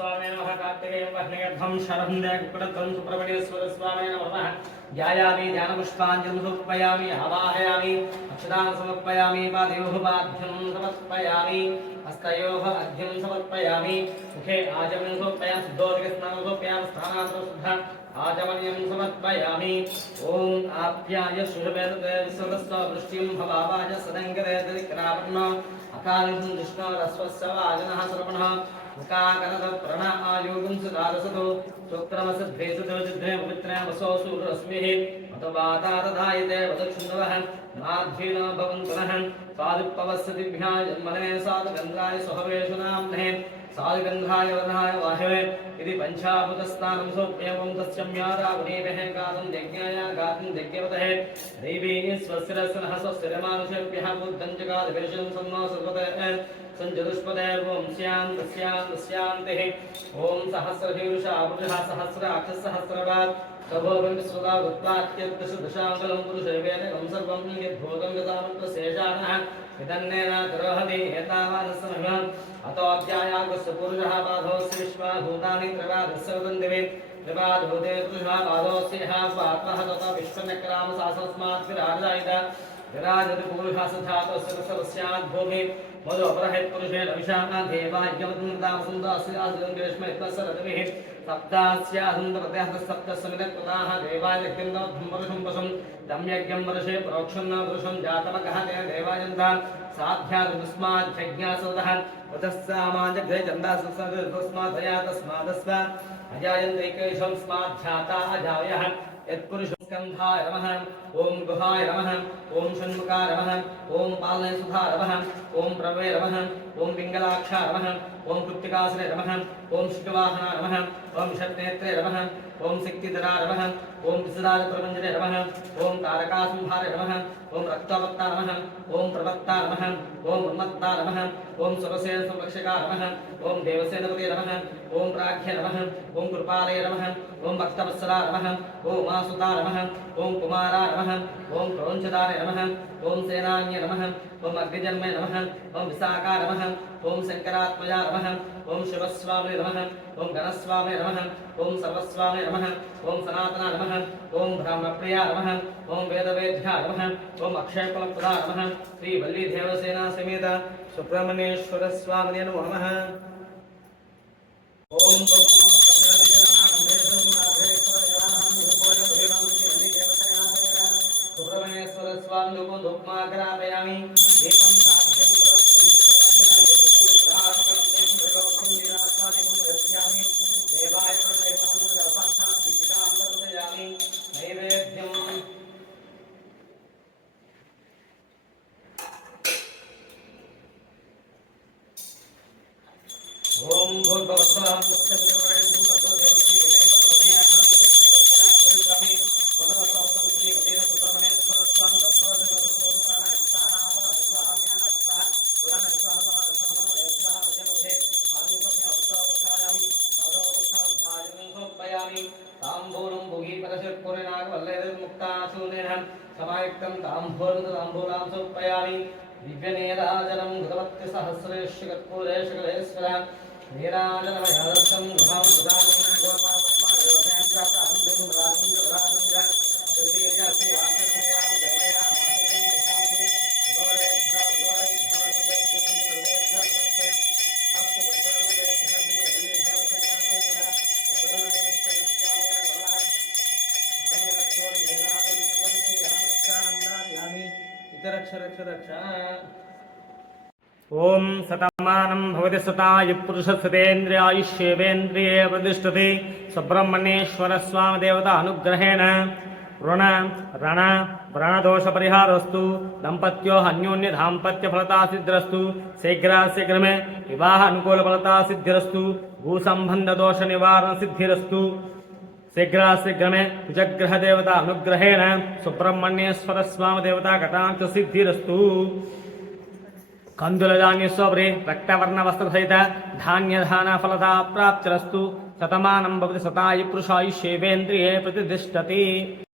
स्वामी नमः कार्तिकेय वह्नयध्वं शरन्देकुटध्वं सुब्रह्मण्येश्वर स्वामी नमः ध्यायामि ध्यानपुष्पाञ्जलिं समर्पयामि आवाहयामि अक्षतां समर्पयामि पादयोः पाद्यं समर्पयामि हस्तयोः अर्घ्यं समर्पयामि मुखे आचमनं समर्पयामि शुद्धोदकस्नानं समर्पयामि स्नानान्तरशुद्ध आचमनीयं समर्पयामि ॐ आप्याय शुभवेदते विश्वतस्व वृष्टिं भवावाय सदङ्गते दिक्रावर्ण अकालिं दुष्णरस्वस्य वाजनः सर्वणः मुकाकरद प्रण आयोगं सुदारसतो चोक्रमसद्भेसुतोजिद्वे पवित्रे वसो सूरश्मिः मतवादारदायते वदक्षुन्दवः नाध्वीनो भवन्तुनः साधुपवस्सतिभ्यां जन्मने साधुगन्धाय सुहवेषु नाम्ने साधुगन्धाय वर्णाय वाहवे इति पञ्चाभूतस्नानं सोप्यवं तस्य म्यादावनीभ्यः गातुं यज्ञाय गातुं यज्ञवतः दैवीः स्वस्तिरस्नः स्वस्तिरमानुषेभ्यः बुद्धं च गादभिर्षं सम्नो सर्वतः संचतुष्पदे ओं स्यान्तिः ओं सहस्रशीर्षा पुरुषः सहस्राक्षसहस्रवात् सभोगविस्वदा उत्पात्यदशदशाङ्गलं पुरुषैवेदकं सर्वं यद्भोगं यथामत्वशेषाणः विदन्नेन द्रोहति एतावानस्समयम् अतोऽध्यायागस्य पुरुषः पादोऽस्य विश्वभूतानि त्रिपादस्य वदन्तिवे त्रिपादभूते पुरुषः पादोऽस्यः स्वात्मः तथा विश्वचक्रां सासस्मात् विराजायत विराजति पुरुषः सधातस्य सर्वस्याद्भूमि मधु अपरहित पुरुषेण विशाखा देवायमृतां सुन्दस्य आसनं ग्रीष्म इत्यस्य रतिभिः सप्तास्यासन्दप्रत्यः सप्तसमितकृताः देवायज्ञन्दवद्धं पुरुषं पशुं तं यज्ञं वर्षे प्रोक्षं न पुरुषं जातमकः तेन देवायन्तां साध्यादुस्माज्जज्ञासदः वचस्सामाजग्रे चन्दासस्मादया तस्मादस्व अजायन्त्रैकैषं स्माध्याता अजायः यत्पुरुषस्कन्धाय नमः ओं गुहाय नमः ओं षण्मुखाय नमः ओं पालनसुधाय नमः ओं प्रभवे नमः ओं पिङ्गलाक्षाय नमः ओं कृत्तिकासने नमः ओं शुकवाहनाय नमः ओं षट्नेत्रे नमः ओं शक्तिधराय नमः ओं विसराजप्रभञ्जने नमः ओं तारकासंहारे नमः ओं रक्तवत्ता नमः ओं प्रवत्ता नमः ओं उन्मत्ता नमः ओं सुरसेन संरक्षकाय नमः ओं देवसेनपते नमः ओं प्राख्य नमः ओं कृपालय नमः ओं भक्तवत्सलाय नमः ओं मासुताय नमः ओं कुमाराय नमः ओं क्रौञ्चदाय नमः ओं सेनान्ये नमः ओं अग्निजन्मे नमः ओं विशाखाय नमः ओं शंकरात्मजाय नमः ओं शिवस्वामिने नमः ओं गणस्वामिने नमः ओं सर्वस्वामिने नमः ओं सनातनाय नमः ओं ब्रह्मप्रियाय नमः ओं वेदवेद्याय नमः ओं अक्षयफलप्रदाय नमः श्री वल्ली देवसेना समेत सुब्रह्मण्येश्वर स्वामिने नमो नमः ओं सुब्रह्मण्येश्वर स्वामी को धूपमाग्रापयामि एकं साध्यं देवाय नैवेद्यम् ओम भूर्भुवस्सुवः ताम्बूलं भुगी परशुर्पुरिनागवल्लैर्मुक्तासूनेन समायुक्तं ताम्बूलां समर्पयामि दिव्यनीराजनं घृतवत्यसहस्रेषु कर्पूरेषु कलेश्वर नीराजनमयादत्तं गुहां सुधानं गोपावस्मा देवसेन्द्रातान्दिं राजिन्द्रराजन्द्र अदशीर्यसि रासश्रेयामि जगया मासुकं विशान्ति गोरेभ्यः ओम सतमानं भवति सताय पुरुषसतेन्द्रियायुष्येवेन्द्रिये प्रतिष्ठति सुब्रह्मण्येश्वर स्वामी देवता अनुग्रहेण ऋण रण व्रणदोषपरिहारोस्तु दंपत्यो अन्योन्य दाम्पत्य फलता सिद्धिरस्तु शीघ्रातिशीघ्रमे विवाह अनुकूल फलता सिद्धिरस्तु भूसंबंध दोष निवारण सिद्धिरस्तु शीघ्रातिशीघ्रमे कुजग्रह देवता अनुग्रहेण सुब्रह्मण्येश्वर स्वामी देवता कटाक्ष सिद्धिरस्तु कंदुल धान्य सोब्रे रक्तवर्ण वस्त्र सहित धान्य धान फलता प्राप्तिरस्तु शतमानं भवति शतायु पुरुषायुष्येवेन्द्रिये प्रतिष्ठति।